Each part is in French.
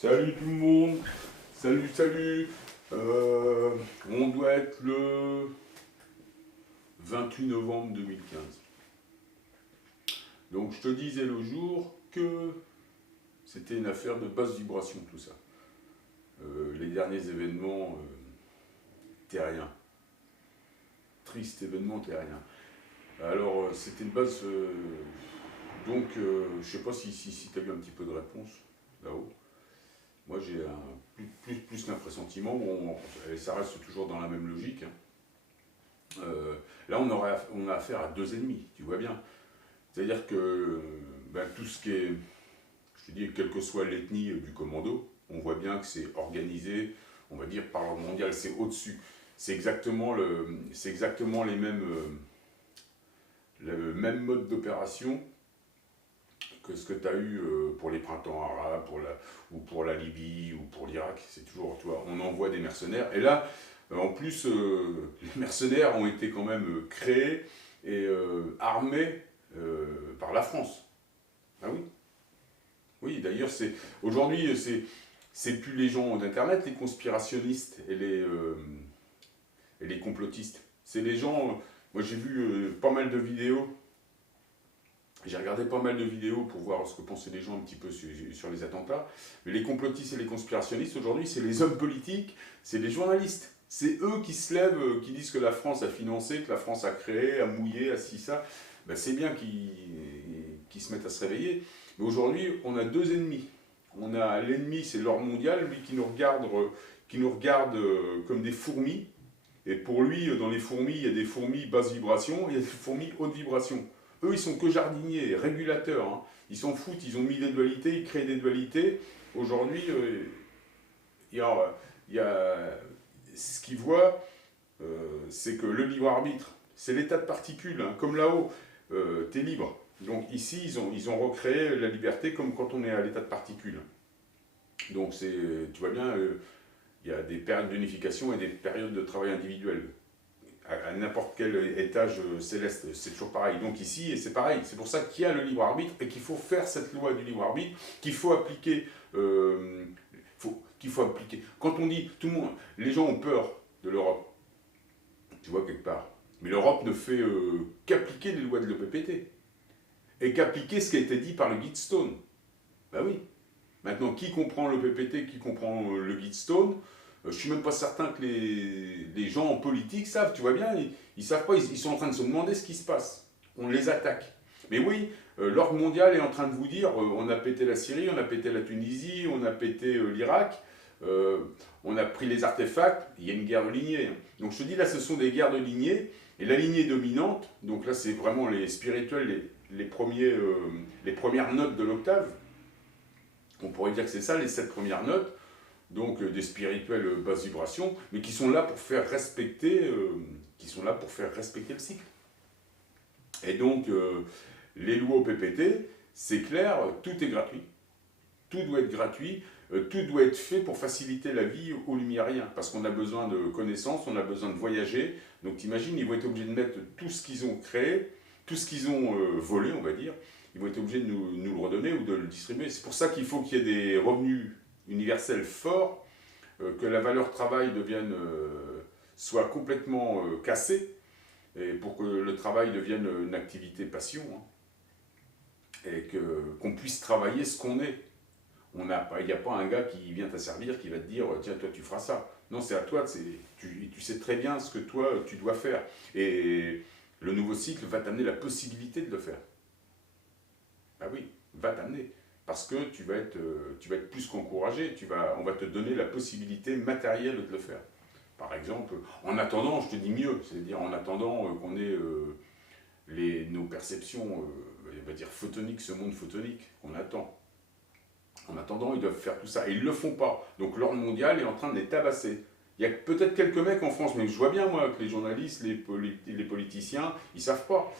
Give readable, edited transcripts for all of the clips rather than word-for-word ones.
Salut tout le monde, salut. On doit être le 28 novembre 2015. Donc je te disais le jour que c'était une affaire de basse vibration tout ça. Les derniers événements terriens, tristes événements terriens. Alors c'était une base, donc je sais pas si tu as eu un petit peu de réponse là-haut. Moi, j'ai plus qu'un pressentiment, et ça reste toujours dans la même logique. Là, on a affaire à deux ennemis, tu vois bien. C'est-à-dire que tout ce qui est, je te dis, quelle que soit l'ethnie du commando, on voit bien que c'est organisé, on va dire, par l'ordre mondial, c'est au-dessus. C'est exactement les mêmes, le même mode d'opération que ce que tu as eu pour les printemps arabes, ou pour la Libye, ou pour l'Irak. C'est toujours, tu vois, on envoie des mercenaires. Et là, en plus, les mercenaires ont été quand même créés et armés par la France. Ah oui. Oui, d'ailleurs, aujourd'hui, c'est plus les gens d'Internet, les conspirationnistes et les complotistes. C'est les gens... moi, j'ai vu pas mal de vidéos. J'ai regardé pas mal de vidéos pour voir ce que pensaient les gens un petit peu sur les attentats. Mais les complotistes et les conspirationnistes, aujourd'hui, c'est les hommes politiques, c'est les journalistes. C'est eux qui se lèvent, qui disent que la France a financé, que la France a créé, a mouillé, a ci, ça. Ben, c'est bien qu'ils se mettent à se réveiller. Mais aujourd'hui, on a deux ennemis. On a l'ennemi, c'est l'ordre mondial, lui qui nous regarde comme des fourmis. Et pour lui, dans les fourmis, il y a des fourmis basse vibration, il y a des fourmis haute vibration. Eux, ils sont que jardiniers, régulateurs. Hein. Ils s'en foutent, ils ont mis des dualités, ils créent des dualités. Aujourd'hui, il y a ce qu'ils voient, c'est que le libre arbitre, c'est l'état de particules. Hein. Comme là-haut, tu es libre. Donc ici, ils ont recréé la liberté comme quand on est à l'état de particules. Donc tu vois bien, il y a des périodes d'unification et des périodes de travail individuel. À n'importe quel étage céleste, c'est toujours pareil. Donc ici, c'est pareil. C'est pour ça qu'il y a le libre arbitre et qu'il faut faire cette loi du libre arbitre, qu'il faut appliquer. Qu'il faut appliquer. Quand on dit, tout le monde, les gens ont peur de l'Europe, tu vois quelque part. Mais l'Europe ne fait qu'appliquer les lois de l'EPPT et qu'appliquer ce qui a été dit par le Guidestone. Ben oui. Maintenant, qui comprend le PPT, qui comprend le Guidestone? Je ne suis même pas certain que les gens en politique savent, tu vois bien, ils savent pas, ils sont en train de se demander ce qui se passe. On les attaque. Mais oui, l'ordre mondial est en train de vous dire, on a pété la Syrie, on a pété la Tunisie, on a pété l'Irak, on a pris les artefacts, il y a une guerre de lignée. Donc je te dis, là, ce sont des guerres de lignée, et la lignée dominante, donc là, c'est vraiment les spirituels, les premières notes de l'octave. On pourrait dire que c'est ça, les 7 premières notes, donc des spirituels basse vibration, mais qui sont là pour faire respecter, le cycle. Et donc, les lois au PPT, c'est clair, tout est gratuit. Tout doit être gratuit, tout doit être fait pour faciliter la vie aux lumiériens, parce qu'on a besoin de connaissances, on a besoin de voyager. Donc t'imagines, ils vont être obligés de mettre tout ce qu'ils ont créé, tout ce qu'ils ont volé, on va dire, ils vont être obligés de nous le redonner ou de le distribuer. C'est pour ça qu'il faut qu'il y ait des revenus universels forts, que la valeur travail soit complètement cassée, et pour que le travail devienne une activité passion, hein, et qu'on puisse travailler ce qu'on est. Il n'y a pas un gars qui vient t'asservir, qui va te dire « Tiens, toi, tu feras ça ». Non, c'est à toi, tu sais très bien ce que toi, tu dois faire. Et le nouveau cycle va t'amener la possibilité de le faire. Ah oui, va t'amener. Parce que tu vas être plus qu'encouragé, on va te donner la possibilité matérielle de le faire. Par exemple, en attendant, je te dis mieux, c'est-à-dire en attendant qu'on ait nos perceptions, on va dire photoniques, ce monde photonique qu'on attend. En attendant, ils doivent faire tout ça. Et ils ne le font pas. Donc l'ordre mondial est en train de les tabasser. Il y a peut-être quelques mecs en France, mais je vois bien, moi, que les journalistes, les politiciens, ils ne savent pas.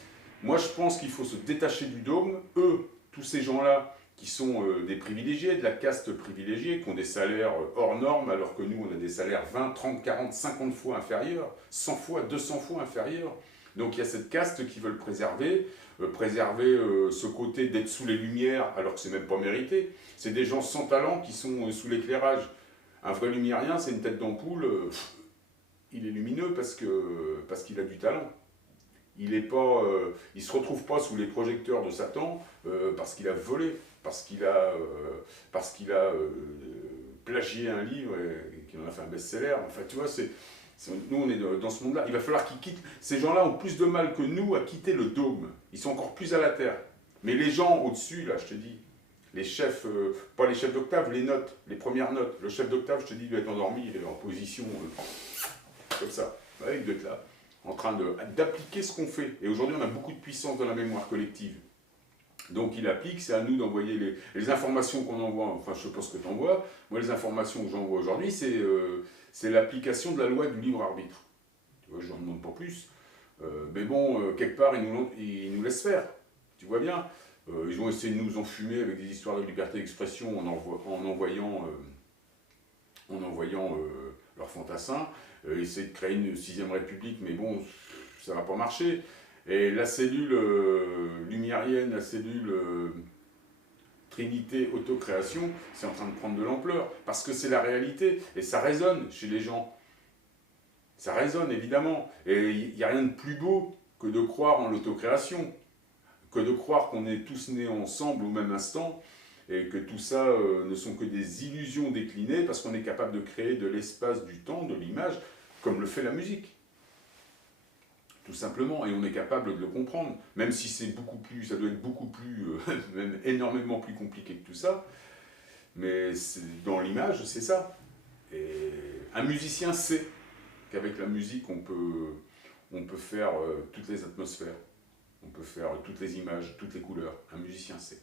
Moi, je pense qu'il faut se détacher du dogme. Eux, tous ces gens-là, qui sont des privilégiés, de la caste privilégiée, qui ont des salaires hors normes, alors que nous, on a des salaires 20, 30, 40, 50 fois inférieurs, 100 fois, 200 fois inférieurs. Donc il y a cette caste qui veut le préserver, ce côté d'être sous les lumières, alors que c'est même pas mérité. C'est des gens sans talent qui sont sous l'éclairage. Un vrai lumiérien, c'est une tête d'ampoule, il est lumineux parce qu'il a du talent. Il se retrouve pas sous les projecteurs de Satan parce qu'il a volé, parce qu'il a plagié un livre et qu'il en a fait un best-seller. Enfin, tu vois, nous, on est dans ce monde-là. Il va falloir qu'ils quittent. Ces gens-là ont plus de mal que nous à quitter le dogme. Ils sont encore plus à la terre. Mais les gens au-dessus, là, je te dis, les chefs, pas les chefs d'octave, les notes, les premières notes. Le chef d'octave, je te dis, il doit être endormi, il est en position comme ça. Ouais, il doit être là, en train d'appliquer ce qu'on fait. Et aujourd'hui, on a beaucoup de puissance dans la mémoire collective. Donc il applique, c'est à nous d'envoyer les informations qu'on envoie, enfin je sais pas ce que tu envoies, moi les informations que j'envoie aujourd'hui, c'est l'application de la loi du libre arbitre. Tu vois, je n'en demande pas plus. Mais bon, quelque part, ils nous laissent faire. Tu vois bien. Ils ont essayé de nous enfumer avec des histoires de liberté d'expression en envoyant leurs fantassins. Ils essaient de créer une 6ème République, mais bon, ça va pas marcher. Et la cellule lumiérienne, la cellule Trinité Autocréation, c'est en train de prendre de l'ampleur, parce que c'est la réalité, et ça résonne chez les gens. Ça résonne, évidemment. Et il n'y a rien de plus beau que de croire en l'autocréation, que de croire qu'on est tous nés ensemble au même instant, et que tout ça ne sont que des illusions déclinées, parce qu'on est capable de créer de l'espace, du temps, de l'image, comme le fait la musique. Tout simplement, et on est capable de le comprendre, même si c'est beaucoup plus, ça doit être beaucoup plus, même énormément plus compliqué que tout ça, mais dans l'image, c'est ça. Et un musicien sait qu'avec la musique, on peut faire toutes les atmosphères, on peut faire toutes les images, toutes les couleurs, un musicien sait.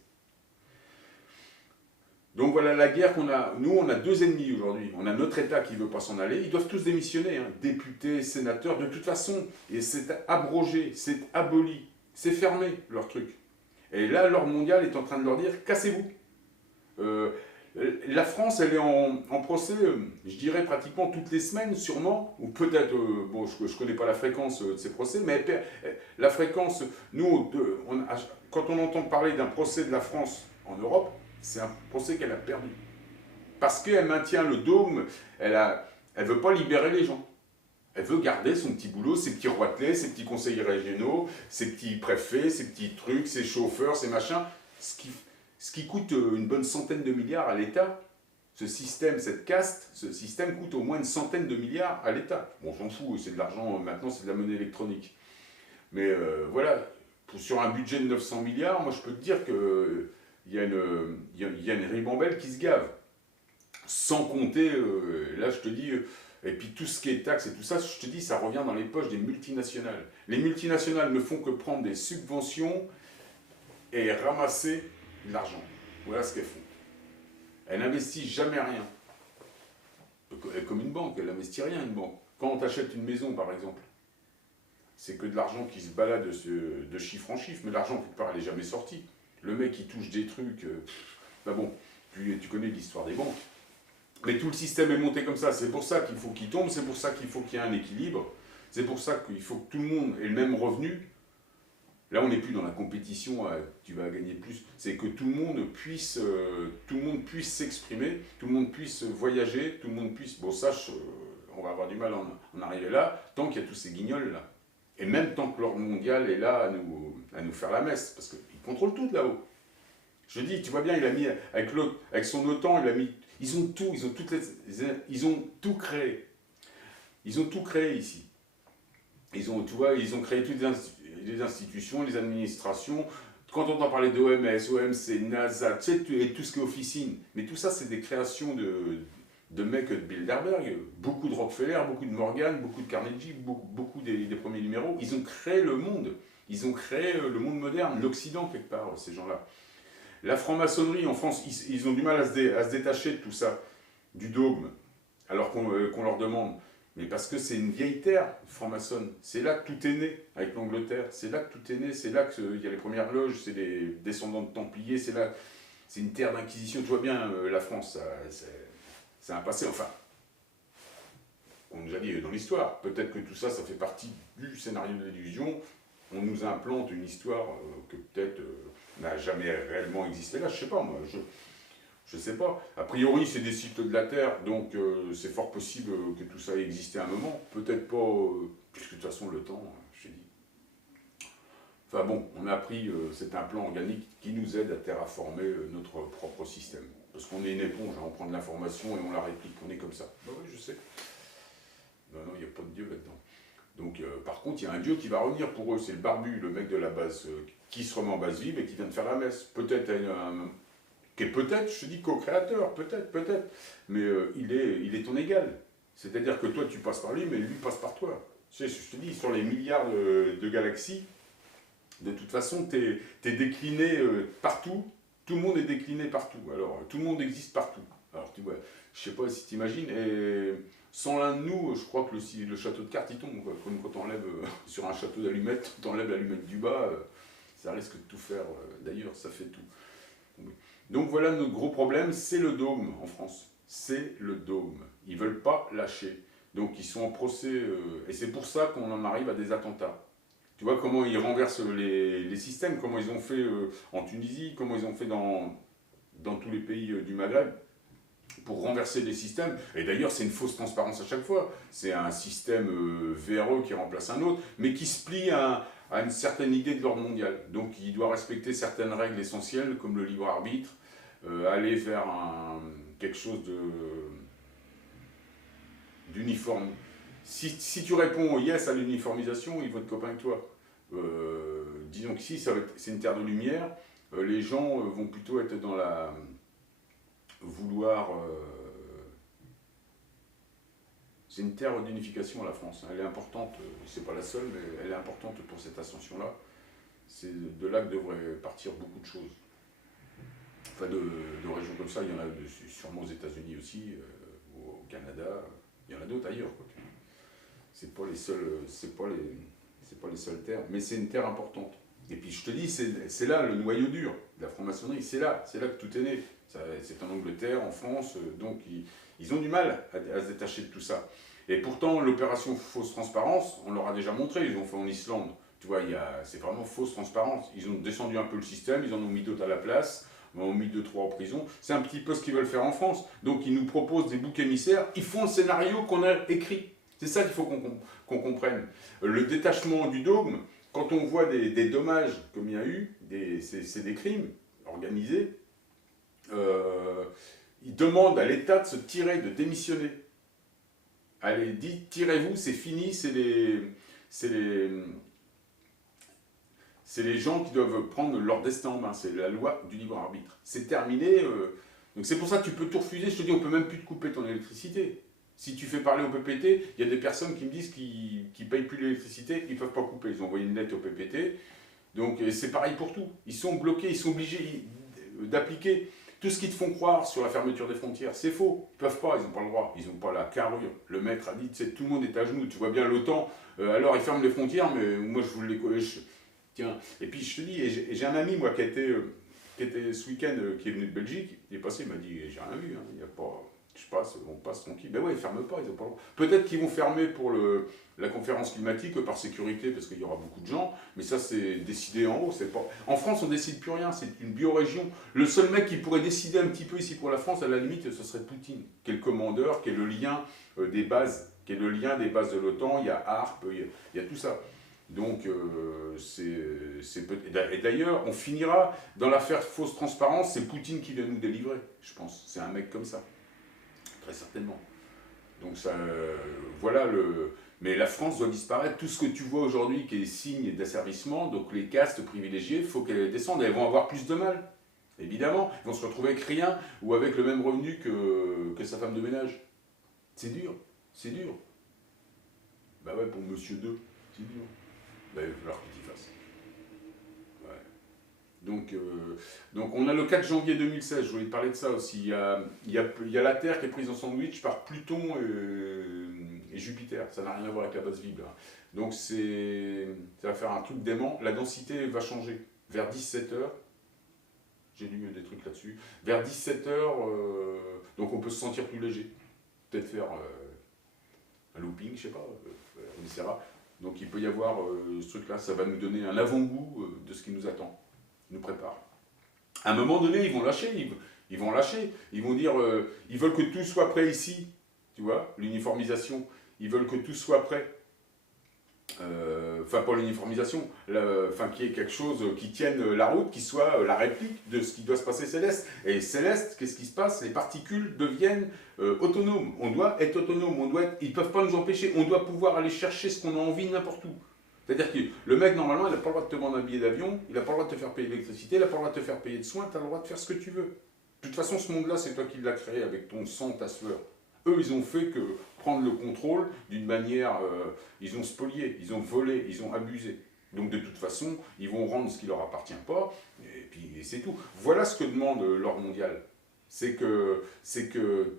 Donc voilà la guerre qu'on a. Nous, on a 2 ennemis aujourd'hui. On a notre État qui ne veut pas s'en aller. Ils doivent tous démissionner, hein. Députés, sénateurs, de toute façon. Et c'est abrogé, c'est aboli, c'est fermé, leur truc. Et là, l'ordre mondial est en train de leur dire, cassez-vous. La France, elle est en procès, je dirais pratiquement toutes les semaines, sûrement, ou peut-être, bon, je ne connais pas la fréquence de ces procès, mais la fréquence, nous, quand on entend parler d'un procès de la France en Europe, c'est un procès qu'elle a perdu. Parce qu'elle maintient le dogme, elle ne veut pas libérer les gens. Elle veut garder son petit boulot, ses petits roitelets, ses petits conseillers régionaux, ses petits préfets, ses petits trucs, ses chauffeurs, ses machins. Ce qui coûte une bonne centaine de milliards à l'État. Ce système, cette caste, ce système coûte au moins une centaine de milliards à l'État. Bon, j'en fous, c'est de l'argent, maintenant c'est de la monnaie électronique. Mais voilà, sur un budget de 900 milliards, moi je peux te dire que il y a une ribambelle qui se gave. Sans compter, là je te dis, et puis tout ce qui est taxes et tout ça, je te dis, ça revient dans les poches des multinationales. Les multinationales ne font que prendre des subventions et ramasser de l'argent. Voilà ce qu'elles font. Elles n'investissent jamais rien. Comme une banque, elle n'investit rien, une banque. Quand on t'achète une maison, par exemple, c'est que de l'argent qui se balade de chiffre en chiffre, mais l'argent, quelque part, elle n'est jamais sortie. Le mec, il touche des trucs... bah bon, tu connais l'histoire des banques. Mais tout le système est monté comme ça. C'est pour ça qu'il faut qu'il tombe, c'est pour ça qu'il faut qu'il y ait un équilibre. C'est pour ça qu'il faut que tout le monde ait le même revenu. Là, on n'est plus dans la compétition, tu vas gagner plus. C'est que tout le monde puisse s'exprimer, tout le monde puisse voyager, tout le monde puisse... Bon, ça, on va avoir du mal à en arriver là, tant qu'il y a tous ces guignols-là. Et même tant que l'ordre mondial est là à nous faire la messe, parce qu'il contrôle tout de là-haut. Je dis, tu vois bien, il a mis, avec son OTAN, il a mis... Ils ont tout, ils ont tout créé. Ils ont tout créé ici. Tu vois, ils ont créé toutes les institutions, les administrations. Quand on entend parler d'OMS, OMC, NASA, tu sais, et tout ce qui est officine, mais tout ça, c'est des créations de mecs de Bilderberg, beaucoup de Rockefeller, beaucoup de Morgan, beaucoup de Carnegie, beaucoup des premiers numéros. Ils ont créé le monde. Ils ont créé le monde moderne, l'Occident, quelque part, ces gens-là. La franc-maçonnerie en France, ils ont du mal à se détacher de tout ça, du dogme, alors qu'on leur demande. Mais parce que c'est une vieille terre franc-maçonne. C'est là que tout est né, avec l'Angleterre. C'est là que tout est né, c'est là qu'il y a les premières loges, c'est les descendants de Templiers, c'est une terre d'inquisition. Tu vois bien, la France, c'est un passé, enfin, qu'on nous a dit dans l'histoire. Peut-être que tout ça, ça fait partie du scénario de l'illusion. On nous implante une histoire que peut-être n'a jamais réellement existé là. Je sais pas, moi. Je sais pas. A priori, c'est des cycles de la Terre, donc c'est fort possible que tout ça ait existé à un moment. Peut-être pas, puisque de toute façon, le temps, je t'ai dit. Enfin bon, on a appris, c'est un plan organique qui nous aide à terraformer notre propre système. Parce qu'on est une éponge, hein, on prend de l'information et on la réplique, on est comme ça. Ben oui, je sais. Non, non, il n'y a pas de Dieu là-dedans. Donc, par contre, il y a un Dieu qui va revenir pour eux, c'est le barbu, le mec de la base, qui se remet en base vive et qui vient de faire la messe. Peut-être qui est peut-être, je te dis, co-créateur, peut-être, mais il est ton égal. C'est-à-dire que toi, tu passes par lui, mais lui passe par toi. Tu sais, je te dis, sur les milliards de galaxies, de toute façon, tu es décliné partout, tout le monde est décliné partout, alors tout le monde existe partout. Alors, tu vois, je sais pas si tu imagines, et sans l'un de nous, je crois que le château de cartes, il tombe, quoi. Comme quand on enlève sur un château d'allumettes, tu enlèves l'allumette du bas, ça risque de tout faire, d'ailleurs, ça fait tout. Donc voilà, notre gros problème, c'est le dogme en France. C'est le dogme. Ils ne veulent pas lâcher. Donc ils sont en procès, et c'est pour ça qu'on en arrive à des attentats. Tu vois comment ils renversent les systèmes, comment ils ont fait en Tunisie, comment ils ont fait dans tous les pays du Maghreb, pour renverser les systèmes. Et d'ailleurs, c'est une fausse transparence à chaque fois. C'est un système véreux qui remplace un autre, mais qui se plie à une certaine idée de l'ordre mondial. Donc il doit respecter certaines règles essentielles, comme le libre arbitre, aller vers quelque chose d'uniforme. Si tu réponds yes à l'uniformisation, ils vont être copains avec toi. Disons que si c'est une terre de lumière, les gens vont plutôt être dans la vouloir... c'est une terre d'unification à la France. Elle est importante, c'est pas la seule, mais elle est importante pour cette ascension-là. C'est de là que devraient partir beaucoup de choses. Enfin, de régions comme ça, il y en a sûrement aux États-Unis aussi, au Canada, il y en a d'autres ailleurs. C'est pas les seules, c'est pas les seules terres, mais c'est une terre importante. Et puis je te dis, c'est là le noyau dur de la franc-maçonnerie, c'est là que tout est né. C'est en Angleterre, en France, donc ils ont du mal à se détacher de tout ça. Et pourtant, l'opération fausse transparence, on leur a déjà montré, ils ont fait en Islande. Tu vois, c'est vraiment fausse transparence. Ils ont descendu un peu le système, ils en ont mis d'autres à la place, ils en ont mis 2-3 en prison. C'est un petit peu ce qu'ils veulent faire en France. Donc ils nous proposent des boucs émissaires, ils font le scénario qu'on a écrit. C'est ça qu'il faut qu'on comprenne. Le détachement du dogme, quand on voit des dommages comme il y a eu, c'est des crimes organisés, ils demandent à l'État de se tirer, de démissionner. Allez, dites, tirez-vous, c'est fini, c'est les gens qui doivent prendre leur destin en main, c'est la loi du libre arbitre. C'est terminé, donc c'est pour ça que tu peux tout refuser, je te dis, on peut même plus te couper ton électricité. Si tu fais parler au PPT, il y a des personnes qui me disent qu'ils ne payent plus l'électricité, ils ne peuvent pas couper. Ils ont envoyé une lettre au PPT. Donc c'est pareil pour tout. Ils sont bloqués, ils sont obligés d'appliquer tout ce qu'ils te font croire sur la fermeture des frontières. C'est faux. Ils ne peuvent pas, ils n'ont pas le droit. Ils n'ont pas la carrure. Le maître a dit, tu sais, tout le monde est à genoux. Tu vois bien l'OTAN. Alors ils ferment les frontières, mais moi je voulais les... Tiens, et puis je te dis, j'ai un ami, moi, qui était ce week-end, qui est venu de Belgique. Il est passé, il m'a dit, j'ai rien vu, hein, il n'y a pas... on passe tranquille. Ben ouais, ils ne ferment pas, ils n'ont pas le droit. Peut-être qu'ils vont fermer pour la conférence climatique par sécurité, parce qu'il y aura beaucoup de gens, mais ça c'est décidé en haut. Pas... En France, on ne décide plus rien, c'est une biorégion. Le seul mec qui pourrait décider un petit peu ici pour la France, à la limite, ce serait Poutine, qui est le commandeur, qui est le lien des bases, de l'OTAN, il y a ARP, il y a tout ça. Donc, et d'ailleurs, on finira dans l'affaire fausse transparence, c'est Poutine qui vient nous délivrer, je pense. C'est un mec comme ça. Très certainement. Donc ça, voilà le... Mais la France doit disparaître. Tout ce que tu vois aujourd'hui qui est signe d'asservissement, donc les castes privilégiées, il faut qu'elles descendent. Elles vont avoir plus de mal, évidemment. Ils vont se retrouver avec rien ou avec le même revenu que sa femme de ménage. C'est dur, c'est dur. Bah ouais, pour Monsieur 2, c'est dur. Bah, il va falloir que tu y fasses. Donc on a le 4 janvier 2016, je voulais te parler de ça aussi. Il y a la Terre qui est prise en sandwich par Pluton et Jupiter. Ça n'a rien à voir avec la base vibre. Donc ça va faire un truc dément. La densité va changer. Vers 17h, j'ai lu des trucs là-dessus. Vers 17h, donc on peut se sentir plus léger. Peut-être faire un looping, je sais pas, on essaiera. Donc il peut y avoir ce truc-là, ça va nous donner un avant-goût de ce qui nous attend, nous prépare. À un moment donné, ils vont lâcher, ils vont lâcher, ils vont dire, ils veulent que tout soit prêt ici, tu vois, l'uniformisation, ils veulent que tout soit prêt. Enfin, pas l'uniformisation, enfin, qu'il y ait quelque chose qui tienne la route, qui soit la réplique de ce qui doit se passer céleste. Et céleste, qu'est-ce qui se passe? Les particules deviennent autonomes. On doit être autonome, ils ne peuvent pas nous empêcher, on doit pouvoir aller chercher ce qu'on a envie n'importe où. C'est-à-dire que le mec, normalement, il n'a pas le droit de te vendre un billet d'avion, il n'a pas le droit de te faire payer l'électricité, il n'a pas le droit de te faire payer de soins, tu as le droit de faire ce que tu veux. De toute façon, ce monde-là, c'est toi qui l'as créé avec ton sang, ta sueur. Eux, ils ont fait que prendre le contrôle d'une manière... ils ont spolié, ils ont volé, ils ont abusé. Donc de toute façon, ils vont rendre ce qui leur appartient pas, et puis c'est tout. Voilà ce que demande l'ordre mondial. C'est que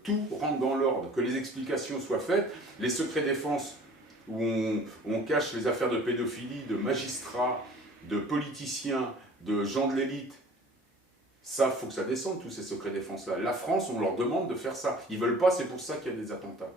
tout rentre dans l'ordre, que les explications soient faites, les secrets défense où on cache les affaires de pédophilie, de magistrats, de politiciens, de gens de l'élite. Ça, il faut que ça descende, tous ces secrets défense-là. La France, on leur demande de faire ça. Ils ne veulent pas, c'est pour ça qu'il y a des attentats.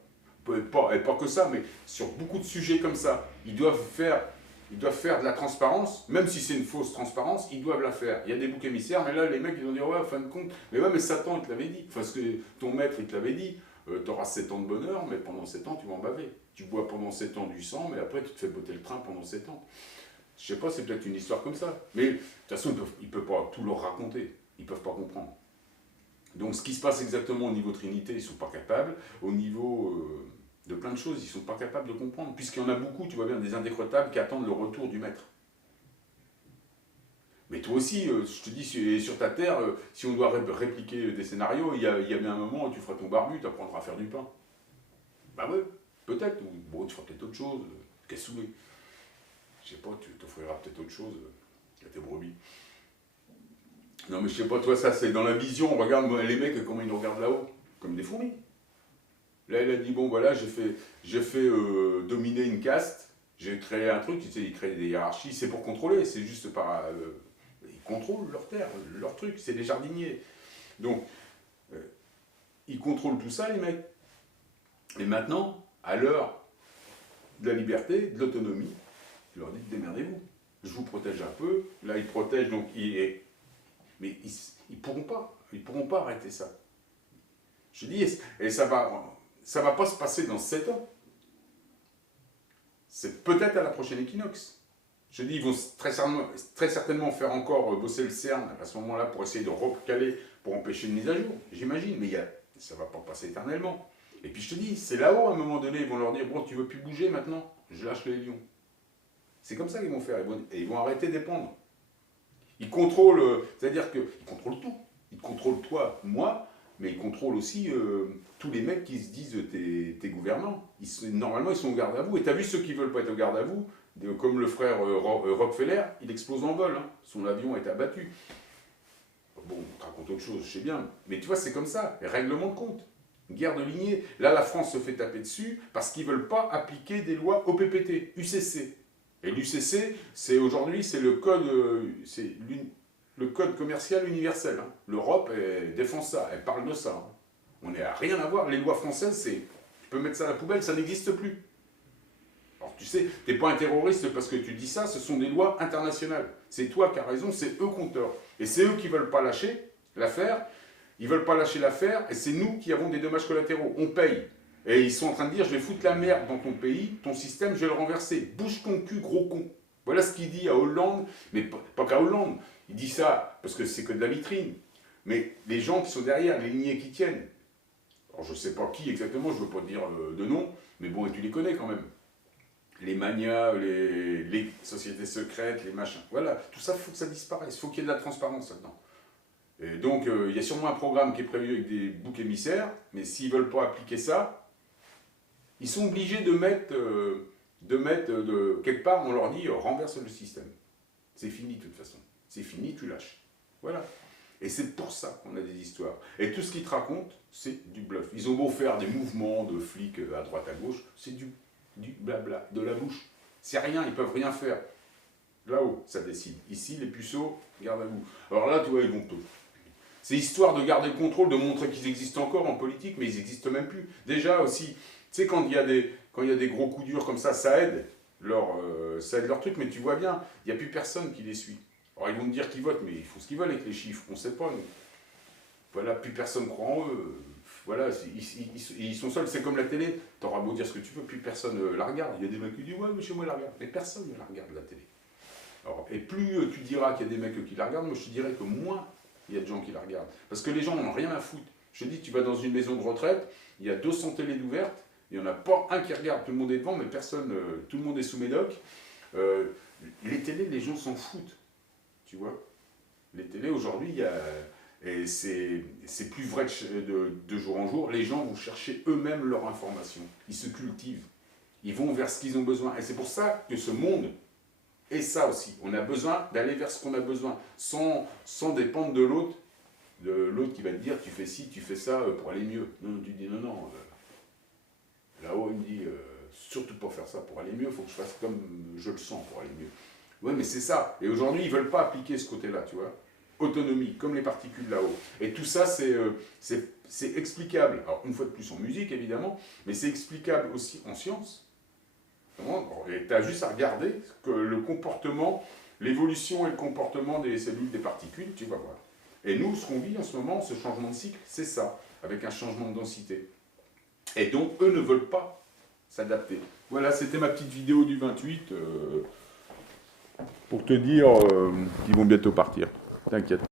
Et pas que ça, mais sur beaucoup de sujets comme ça, ils doivent faire de la transparence, même si c'est une fausse transparence, ils doivent la faire. Il y a des boucs émissaires, mais là, les mecs, ils vont dire, ouais, en fin de compte, mais ouais, mais Satan, il te l'avait dit. Parce que ton maître, il te l'avait dit, tu auras 7 ans de bonheur, mais pendant 7 ans, tu vas en baver. Tu bois pendant 7 ans du sang, mais après, tu te fais botter le train pendant 7 ans. Je sais pas, c'est peut-être une histoire comme ça. Mais de toute façon, ils ne peuvent pas tout leur raconter. Ils ne peuvent pas comprendre. Donc, ce qui se passe exactement au niveau Trinité, ils ne sont pas capables. Au niveau de plein de choses, ils ne sont pas capables de comprendre. Puisqu'il y en a beaucoup, tu vois bien, des indécrottables qui attendent le retour du maître. Mais toi aussi, je te dis, sur ta terre, si on doit répliquer des scénarios, il y a bien un moment où tu feras ton barbu, tu apprendras à faire du pain. Bah ouais, peut-être. Ou bon, tu feras peut-être autre chose. Qu'est-ce que c'est? Je sais pas, tu t'offriras peut-être autre chose à tes brebis. Non mais je sais pas, toi ça c'est dans la vision, regarde moi, les mecs comment ils nous regardent là-haut, comme des fourmis. Là il a dit bon voilà, j'ai fait dominer une caste, j'ai créé un truc, tu sais, ils créent des hiérarchies, c'est pour contrôler, c'est juste par... ils contrôlent leur terre, leur truc, c'est des jardiniers. Donc, ils contrôlent tout ça les mecs. Et maintenant, à l'heure de la liberté, de l'autonomie, je leur dis démerdez-vous. Je vous protège un peu, là ils protègent, donc mais ils pourront pas arrêter ça. Je dis, et ça va pas se passer dans 7 ans. C'est peut-être à la prochaine équinoxe. Je dis, ils vont très certainement faire encore bosser le CERN à ce moment-là pour essayer de recaler, pour empêcher une mise à jour, j'imagine, mais ça va pas passer éternellement. Et puis je te dis, c'est là-haut, à un moment donné, ils vont leur dire, bon, tu veux plus bouger maintenant, je lâche les lions. C'est comme ça qu'ils vont faire, et ils vont arrêter d'épandre. Ils contrôlent, c'est-à-dire qu'ils contrôlent tout. Ils contrôlent toi, moi, mais ils contrôlent aussi tous les mecs qui se disent tes gouvernants. Normalement, ils sont au garde à vous. Et tu as vu ceux qui ne veulent pas être au garde à vous, comme le frère Rockefeller, il explose en vol. Hein. Son avion a été abattu. Bon, on te raconte autre chose, je sais bien. Mais tu vois, c'est comme ça. Règlement de compte. Une guerre de lignée. Là, la France se fait taper dessus parce qu'ils ne veulent pas appliquer des lois OPPT, UCC. Et l'UCC, aujourd'hui, c'est le code, le code commercial universel. Hein. L'Europe défend ça, elle parle de ça. Hein. On n'a rien à voir. Les lois françaises, tu peux mettre ça à la poubelle, ça n'existe plus. Alors tu sais, tu n'es pas un terroriste parce que tu dis ça, ce sont des lois internationales. C'est toi qui as raison, c'est eux compteurs. Et c'est eux qui ne veulent pas lâcher l'affaire. Ils ne veulent pas lâcher l'affaire et c'est nous qui avons des dommages collatéraux. On paye. Et ils sont en train de dire, je vais foutre la merde dans ton pays, ton système, je vais le renverser. Bouge ton cul, gros con. Voilà ce qu'il dit à Hollande, mais pas qu'à Hollande. Il dit ça parce que c'est que de la vitrine. Mais les gens qui sont derrière, les lignées qui tiennent. Alors je ne sais pas qui exactement, je ne veux pas te dire de nom, mais bon, et tu les connais quand même. Les manias, les sociétés secrètes, les machins. Voilà, tout ça, il faut que ça disparaisse. Il faut qu'il y ait de la transparence là-dedans. Et donc, il y a sûrement un programme qui est prévu avec des boucs émissaires, mais s'ils ne veulent pas appliquer ça, ils sont obligés de mettre quelque part, on leur dit, renverse le système. C'est fini de toute façon. C'est fini, tu lâches. Voilà. Et c'est pour ça qu'on a des histoires. Et tout ce qu'ils te racontent, c'est du bluff. Ils ont beau faire des mouvements de flics à droite, à gauche, c'est du blabla, de la bouche. C'est rien, ils peuvent rien faire. Là-haut, ça décide. Ici, les puceaux, garde à vous. Alors là, tu vois, ils vont tout. C'est histoire de garder le contrôle, de montrer qu'ils existent encore en politique, mais ils n'existent même plus. Déjà aussi, Tu sais, quand il y a des gros coups durs comme ça aide leur truc, mais tu vois bien, il n'y a plus personne qui les suit. Alors ils vont me dire qu'ils votent, mais ils font ce qu'ils veulent avec les chiffres, on ne sait pas, nous. Voilà, plus personne croit en eux. Voilà, ils sont seuls, c'est comme la télé. T'auras beau dire ce que tu veux, plus personne la regarde. Il y a des mecs qui disent ouais, mais chez moi, la regarde. Mais personne ne la regarde, la télé. Alors, et plus tu diras qu'il y a des mecs qui la regardent, moi je te dirais que moins il y a de gens qui la regardent. Parce que les gens n'ont rien à foutre. Je te dis, tu vas dans une maison de retraite, il y a 200 télés d'ouvertes, il n'y en a pas un qui regarde. Tout le monde est devant, mais personne, tout le monde est sous médoc. Les télés, les gens s'en foutent. Tu vois, les télés aujourd'hui, et c'est plus vrai de jour en jour, les gens vont chercher eux-mêmes leur information. Ils se cultivent. Ils vont vers ce qu'ils ont besoin. Et c'est pour ça que ce monde est ça aussi. On a besoin d'aller vers ce qu'on a besoin, sans dépendre de l'autre qui va te dire tu fais ci, tu fais ça pour aller mieux. Non, tu dis non. Là-haut, il me dit surtout pas faire ça pour aller mieux, il faut que je fasse comme je le sens pour aller mieux. Oui, mais c'est ça. Et aujourd'hui, ils ne veulent pas appliquer ce côté-là, tu vois. Autonomie, comme les particules là-haut. Et tout ça, c'est explicable. Alors, une fois de plus en musique, évidemment, mais c'est explicable aussi en science. Et tu as juste à regarder que le comportement, l'évolution et le comportement des cellules, des particules, tu vas voir. Et nous, ce qu'on vit en ce moment, ce changement de cycle, c'est ça, avec un changement de densité. Et donc, eux ne veulent pas s'adapter. Voilà, c'était ma petite vidéo du 28. Pour te dire qu'ils vont bientôt partir. T'inquiète.